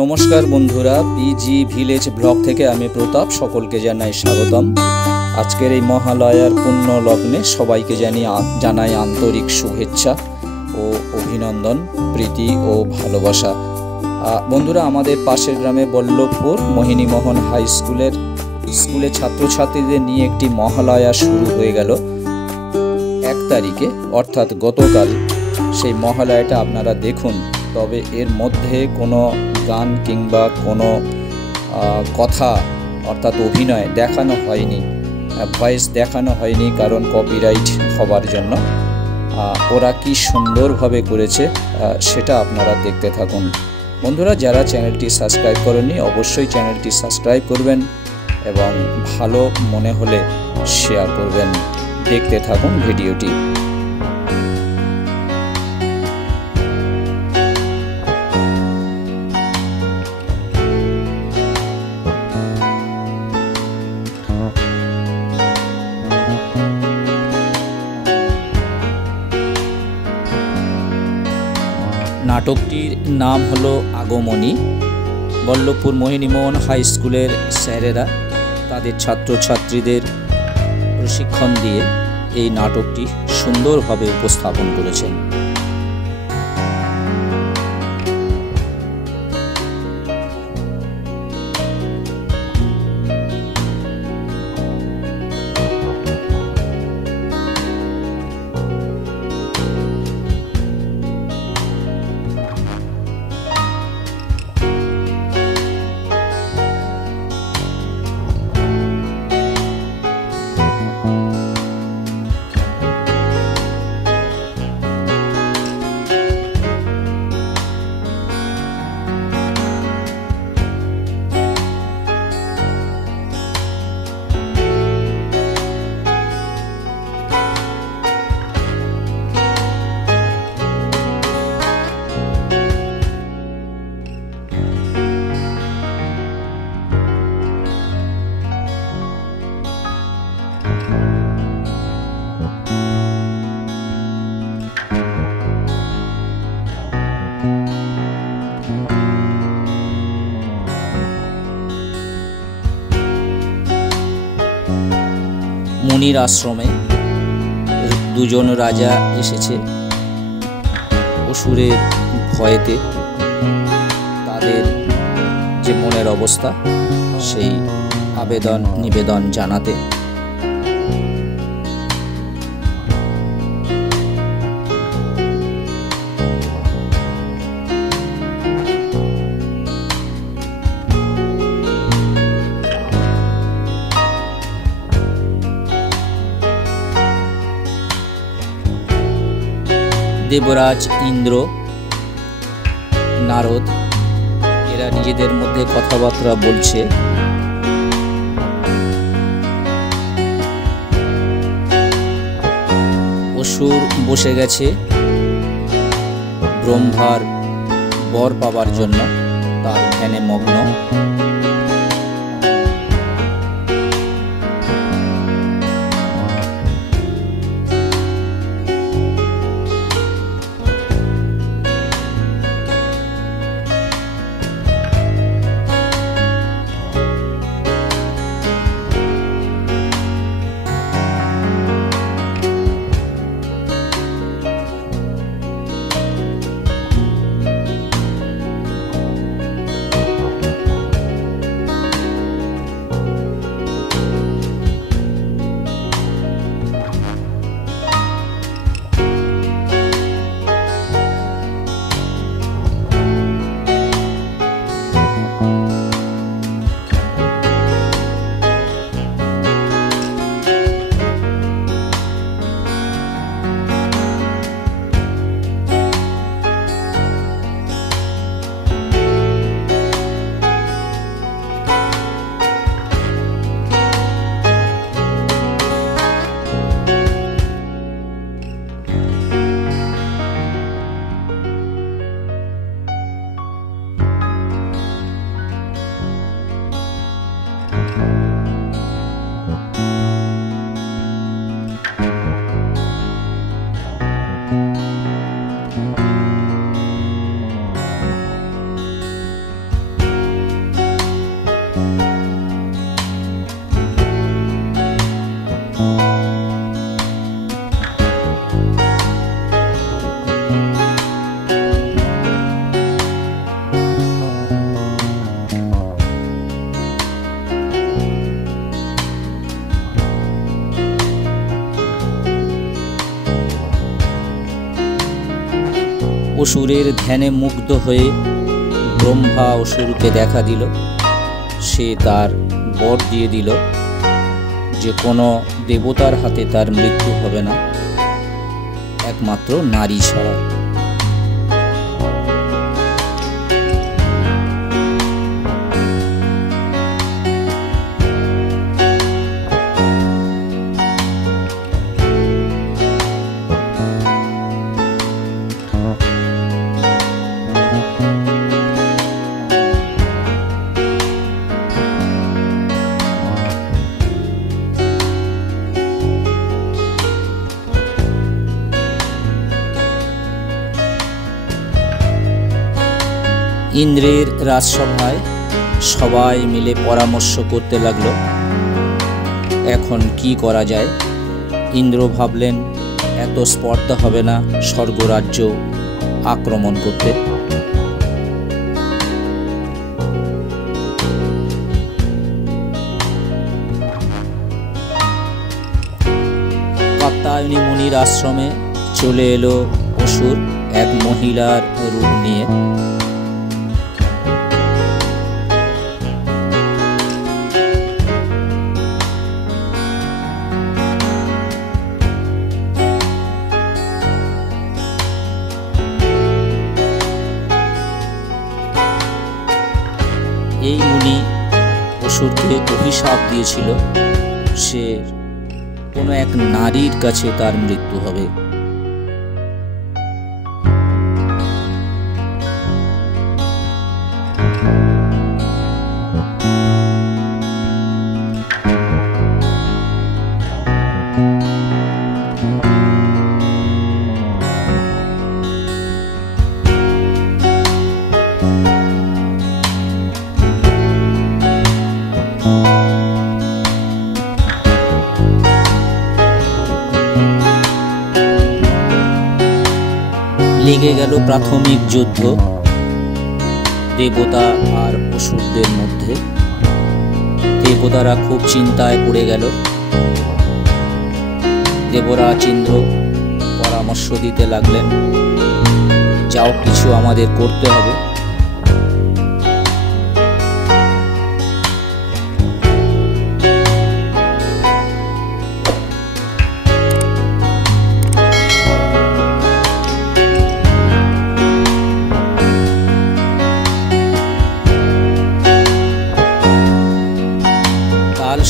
নমস্কার বন্ধুরা, PG village blog থেকে আমি প্রতাপ সকলকে জানাই স্বাগতম। আজকের এই মহালয়ার পুণ্য লগ্নে সবাইকে জানাই আন্তরিক শুভেচ্ছা ও অভিনন্দন, প্রীতি ও ভালোবাসা। বন্ধুরা, আমাদের পাশের গ্রামে বল্লভপুর মোহিনীমোহন হাই স্কুলে ছাত্রছাত্রীদের নিয়ে একটি মহালয়া শুরু হয়ে গেল 1 তারিখে, অর্থাৎ গতকাল। সেই মহালয়াটা আপনারা দেখুন। তবে এর মধ্যে কোনো গান কিংবা কোনো কথা অর্থাৎ অভিনয় দেখানো হয়নি, ভয়েস দেখানো হয়নি, কারণ কপিরাইট হবার জন্য। ওরা কি সুন্দরভাবে করেছে সেটা আপনারা দেখতে থাকুন। বন্ধুরা, যারা চ্যানেলটি সাবস্ক্রাইব করেননি অবশ্যই চ্যানেলটি সাবস্ক্রাইব করবেন এবং ভালো মনে হলে শেয়ার করবেন। দেখতে থাকুন ভিডিওটি। নাটকটির নাম হলো আগমনী। বল্লভপুর মোহিনীমোহন হাই স্কুলের স্যারেরা তাদের ছাত্রছাত্রীদের প্রশিক্ষণ দিয়ে এই নাটকটি সুন্দরভাবে উপস্থাপন করেছেন। মুনির আশ্রমে দুজন রাজা এসেছে অসুরের ভয়েতে। তাদের যে মনের অবস্থা সেই আবেদন নিবেদন জানাতে। দেবরাজ, ইন্দ্র, নারদ এরা নিজেদের মধ্যে কথাবার্তা বলছে। অসুর বসে গেছে ব্রহ্মার বর পাবার জন্য, তার ধ্যানে মগ্ন। অসুরের ধ্যানে মুগ্ধ হয়ে ব্রহ্মা অসুরকে দেখা দিল। সে তার বর দিয়ে দিল যে কোনো দেবতার হাতে তার মৃত্যু হবে না, একমাত্র নারী ছাড়া। ইন্দ্রের রাজসভায় সবাই মিলে পরামর্শ করতে লাগলো এখন কি করা যায়। ইন্দ্র ভাবলেন এত স্পর্ধা হবে না স্বর্গরাজ্য আক্রমণ করতে। কাত্যায়নী মুনির আশ্রমে চলে এলো অসুর এক মহিলার রূপ নিয়ে। এই মুনি অসুরকে অভিশাপ দিয়েছিল সে কোনো এক নারীর কাছে তার মৃত্যু হবে। লেগে গেল প্রাথমিক যুদ্ধ দেবতা আর অসুরদের মধ্যে। দেবতারা খুব চিন্তায় পড়ে গেল। দেবরাজ ইন্দ্র পরামর্শ দিতে লাগলেন যাও কিছু আমাদের করতে হবে।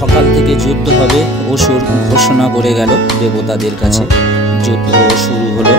সকাল থেকে যুদ্ধ হবে অসুর ঘোষণা করে গেল দেবতাদের কাছে। যুদ্ধ শুরু হলো।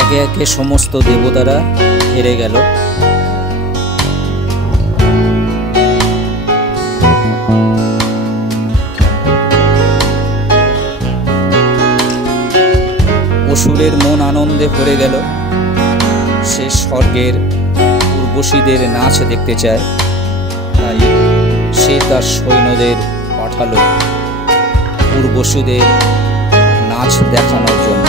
একে একে সমস্ত দেবতারা হেরে গেল। অসুরের মন আনন্দে ভরে গেল। সে স্বর্গের উর্বশীদের নাচ দেখতে চায়, তাই সে তার সৈন্যদের পাঠালো উর্বশীদের নাচ দেখানোর জন্য।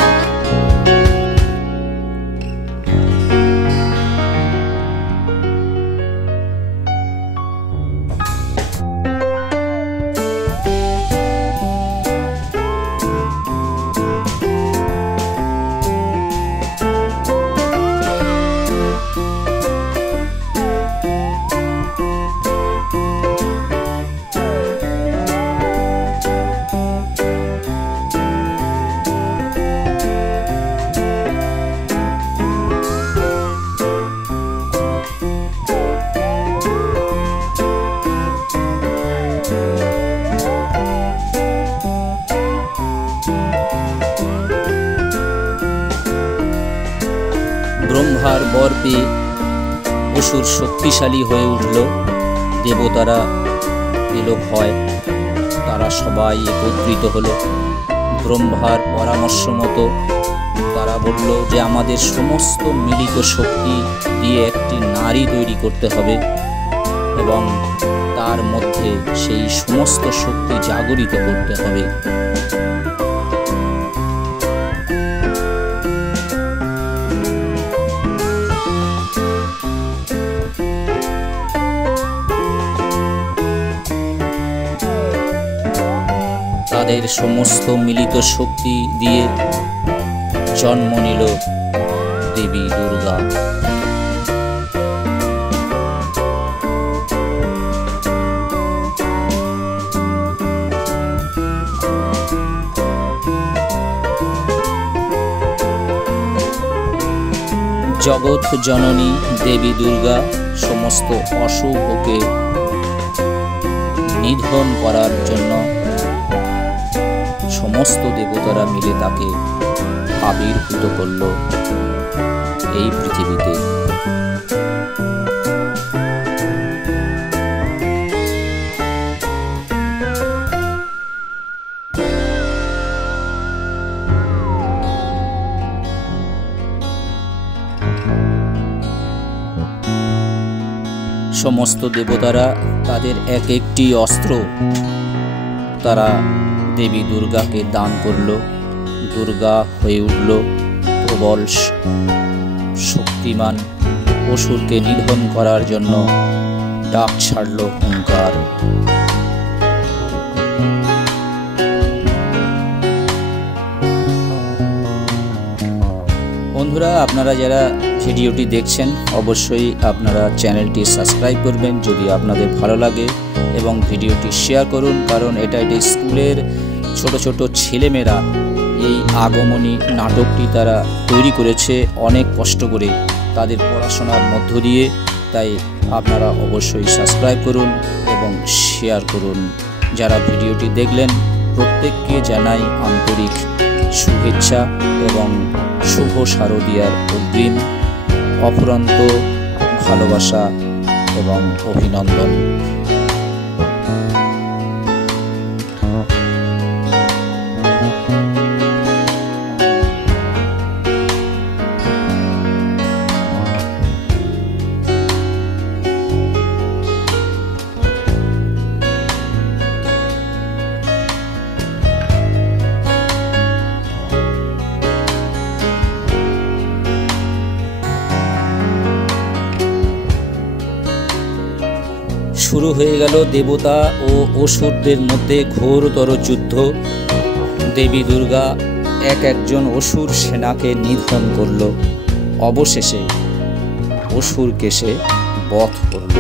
ব্রহ্মার বর পেয়ে অসুর শক্তিশালী হয়ে উঠল। দেবতারা পেল ভয়, তারা সবাই একত্রিত হলো। ব্রহ্মার পরামর্শ মতো তারা বলল যে আমাদের সমস্ত মিলিত শক্তি দিয়ে একটি নারী তৈরি করতে হবে এবং তার মধ্যে সেই সমস্ত শক্তি জাগরিত করতে হবে। তাদের সমস্ত মিলিত শক্তি দিয়ে জন্ম নিল দেবী দুর্গা। জগৎ জননী দেবী দুর্গা সমস্ত অশুভকে নিধন করার জন্য সমস্ত দেবতারা মিলে তাকে আবির্ভূত করল এই পৃথিবীতে। সমস্ত দেবতারা তাদের এক একটি অস্ত্র তারা দেবী দুর্গাকে দান করল। দুর্গা হয়ে উঠল প্রবল শক্তিমান। অসুরকে নিধন করার জন্য ডাক ছাড়ল হুঙ্কার। বন্ধুরা, আপনারা যারা ভিডিওটি দেখছেন অবশ্যই আপনারা চ্যানেলটি সাবস্ক্রাইব করবেন যদি আপনাদের ভালো লাগে, এবং ভিডিওটি শেয়ার করুন, কারণ এটা একটি স্কুলের ছোট ছোট ছেলেমেয়েরা এই আগমনী নাটকটি তারা তৈরি করেছে অনেক কষ্ট করে তাদের পড়াশোনার মধ্য দিয়ে। তাই আপনারা অবশ্যই সাবস্ক্রাইব করুন এবং শেয়ার করুন। যারা ভিডিওটি দেখলেন প্রত্যেককে জানাই আন্তরিক শুভেচ্ছা এবং শুভ শারদীয়ার অগ্রিম অফুরন্ত ভালোবাসা এবং অভিনন্দন। শুরু হয়ে গেল দেবতা ও অসুরদের মধ্যে ঘোরতর যুদ্ধ। দেবী দুর্গা একজন অসুর সেনাকে নিধন করল। অবশেষে অসুরকে সে বধ করল।